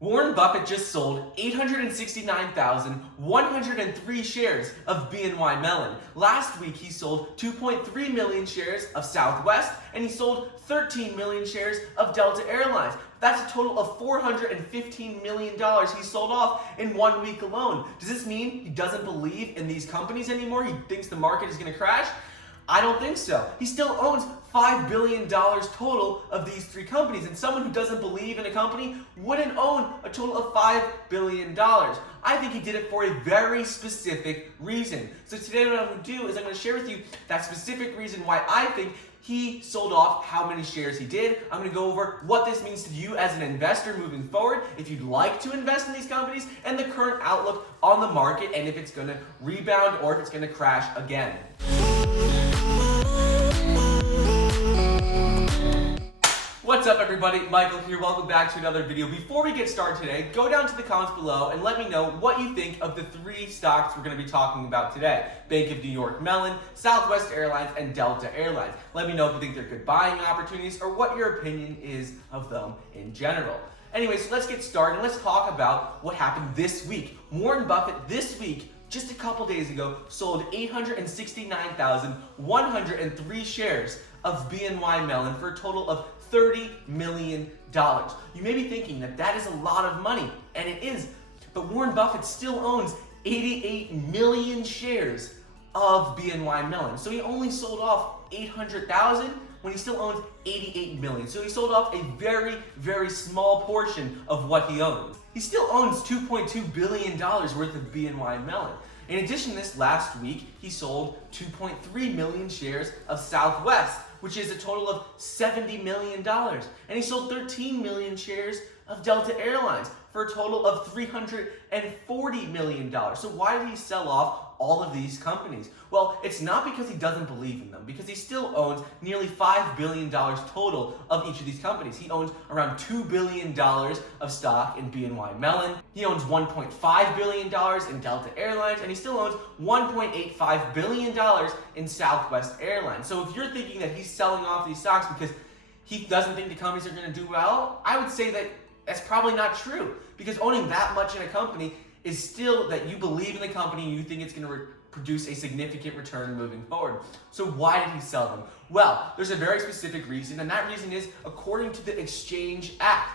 Warren Buffett just sold 869,103 shares of BNY Mellon. Last week, he sold 2.3 million shares of Southwest, and he sold 13 million shares of Delta Airlines. That's a total of $415 million he sold off in 1 week alone. Does this mean he doesn't believe in these companies anymore? He thinks the market is going to crash? I don't think so. He still owns $5 billion total of these three companies, and someone who doesn't believe in a company wouldn't own a total of $5 billion. I think he did it for a very specific reason. So today what I'm going to do is I'm going to share with you that specific reason why I think he sold off how many shares he did. I'm going to go over what this means to you as an investor moving forward, if you'd like to invest in these companies, and the current outlook on the market, and if it's going to rebound or if it's going to crash again. What's up everybody, Michael here, welcome back to another video. Before we get started today, go down to the comments below and let me know what you think of the three stocks we're going to be talking about today. Bank of New York Mellon, Southwest Airlines, and Delta Airlines. Let me know if you think they're good buying opportunities or what your opinion is of them in general. Anyway, so let's get started and let's talk about what happened this week. Warren Buffett this week, just a couple days ago, sold 869,103 shares of BNY Mellon for a total of $30 million. You may be thinking that that is a lot of money, and it is, but Warren Buffett still owns 88 million shares of BNY Mellon. So he only sold off 800,000 when he still owns 88 million. So he sold off a very, very small portion of what he owns. He still owns $2.2 billion worth of BNY Mellon. In addition to this, last week, he sold 2.3 million shares of Southwest, which is a total of $70 million. And he sold 13 million shares of Delta Airlines for a total of $340 million. So why did he sell off all of these companies? Well, it's not because he doesn't believe in them, because he still owns nearly $5 billion total of each of these companies. He owns around $2 billion of stock in BNY Mellon. He owns $1.5 billion in Delta Airlines, and he still owns $1.85 billion in Southwest Airlines. So if you're thinking that he's selling off these stocks because he doesn't think the companies are going to do well, I would say that that's probably not true, because owning that much in a company is still that you believe in the company and you think it's going to produce a significant return moving forward. So why did he sell them? Well, there's a very specific reason, and that reason is according to the Exchange Act.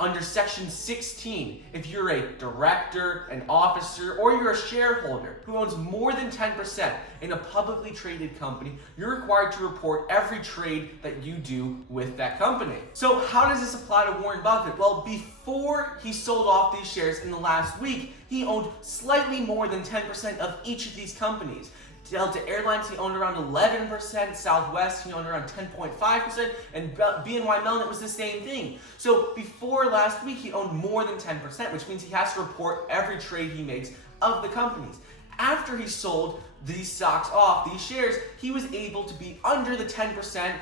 Under Section 16, if you're a director, an officer, or you're a shareholder who owns more than 10% in a publicly traded company, you're required to report every trade that you do with that company. So how does this apply to Warren Buffett? Well, before he sold off these shares in the last week, he owned slightly more than 10% of each of these companies. Delta Airlines, he owned around 11%, Southwest, he owned around 10.5%, and BNY Mellon, it was the same thing. So before last week, he owned more than 10%, which means he has to report every trade he makes of the companies. After he sold these stocks off, these shares, he was able to be under the 10%,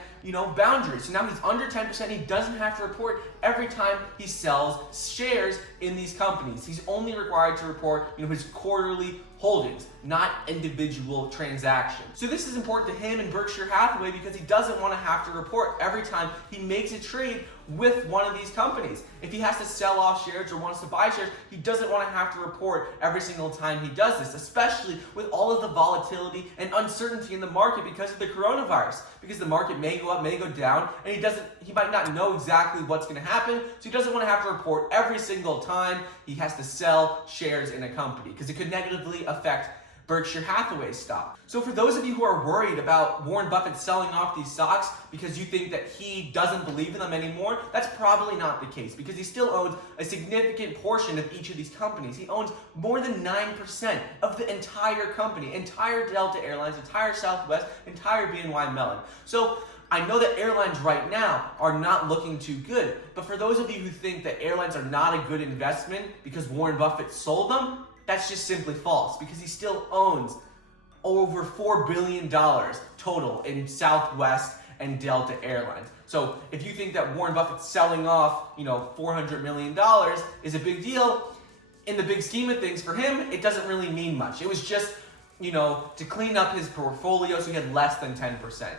boundary. So now he's under 10%, he doesn't have to report every time he sells shares in these companies. He's only required to report, his quarterly holdings, not individual transactions. So this is important to him and Berkshire Hathaway because he doesn't want to have to report every time he makes a trade with one of these companies. If he has to sell off shares or wants to buy shares, he doesn't want to have to report every single time he does this, especially with all of the volatility and uncertainty in the market because of the coronavirus. Because the market may go up, may go down, and he might not know exactly what's going to happen, so he doesn't want to have to report every single time he has to sell shares in a company because it could negatively affect Berkshire Hathaway stock. So for those of you who are worried about Warren Buffett selling off these stocks because you think that he doesn't believe in them anymore, that's probably not the case because he still owns a significant portion of each of these companies. He owns more than 9% of the entire company, entire Delta Airlines, entire Southwest, entire BNY Mellon. So I know that airlines right now are not looking too good, but for those of you who think that airlines are not a good investment because Warren Buffett sold them, that's just simply false because he still owns over $4 billion total in Southwest and Delta Airlines. So if you think that Warren Buffett selling off, $400 million is a big deal, in the big scheme of things for him, it doesn't really mean much. It was just, to clean up his portfolio so he had less than 10%.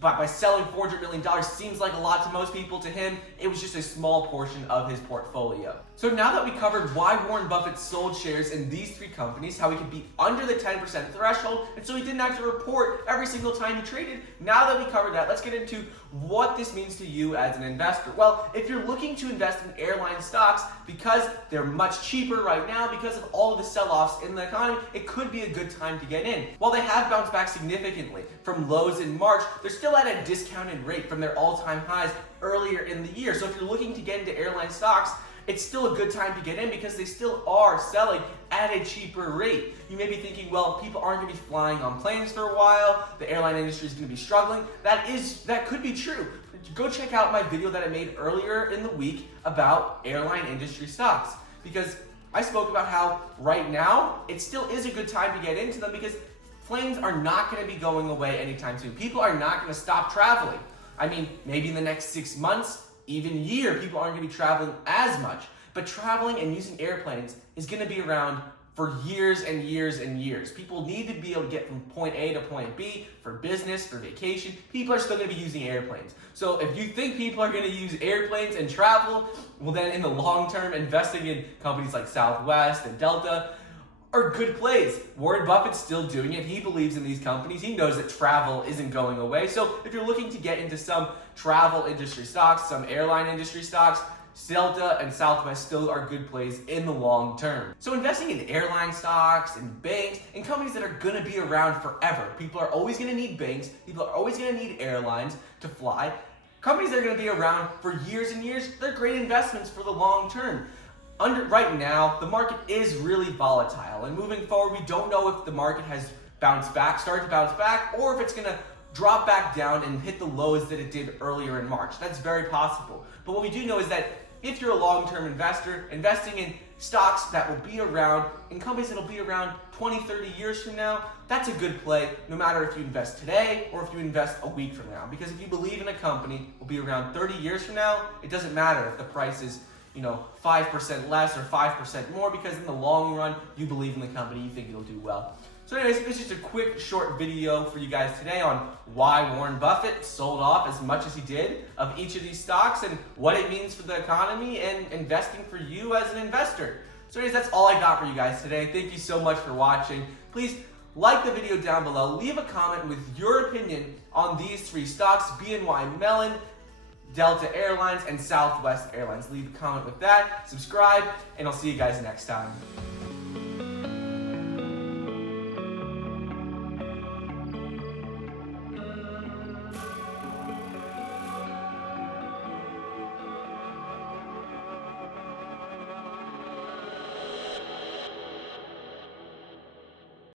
by selling $400 million seems like a lot to most people. To him, it was just a small portion of his portfolio. So now that we covered why Warren Buffett sold shares in these three companies, how he could be under the 10% threshold, and so he didn't have to report every single time he traded, now that we covered that, let's get into what this means to you as an investor. Well, if you're looking to invest in airline stocks because they're much cheaper right now because of all of the sell-offs in the economy, it could be a good time to get in. While they have bounced back significantly from lows in March, they're still at a discounted rate from their all-time highs earlier in the year. So if you're looking to get into airline stocks, it's still a good time to get in because they still are selling at a cheaper rate. You may be thinking, well, people aren't going to be flying on planes for a while, the airline industry is going to be struggling. That could be true. Go check out my video that I made earlier in the week about airline industry stocks, because I spoke about how right now it still is a good time to get into them because planes are not going to be going away anytime soon. People are not going to stop traveling. I mean, maybe in the next 6 months, even year, people aren't going to be traveling as much. But traveling and using airplanes is going to be around for years and years and years. People need to be able to get from point A to point B for business, for vacation. People are still going to be using airplanes. So if you think people are going to use airplanes and travel, well then in the long term, investing in companies like Southwest and Delta are good plays. Warren Buffett's still doing it. He believes in these companies. He knows that travel isn't going away. So if you're looking to get into some travel industry stocks, some airline industry stocks, Delta and Southwest still are good plays in the long term. So investing in airline stocks and banks and companies that are going to be around forever. People are always going to need banks. People are always going to need airlines to fly. Companies that are going to be around for years and years, they're great investments for the long term. Right now, the market is really volatile, and moving forward, we don't know if the market has started to bounce back, or if it's going to drop back down and hit the lows that it did earlier in March. That's very possible. But what we do know is that if you're a long-term investor, investing in stocks that will be around, in companies that will be around 20, 30 years from now, that's a good play, no matter if you invest today or if you invest a week from now. Because if you believe in a company will be around 30 years from now, it doesn't matter if the price is 5% less or 5% more, because in the long run, you believe in the company, you think it'll do well. So anyways, this is just a quick, short video for you guys today on why Warren Buffett sold off as much as he did of each of these stocks and what it means for the economy and investing for you as an investor. So anyways, that's all I got for you guys today. Thank you so much for watching. Please like the video down below. Leave a comment with your opinion on these three stocks, BNY Mellon, Delta Airlines, and Southwest Airlines. Leave a comment with that, subscribe, and I'll see you guys next time.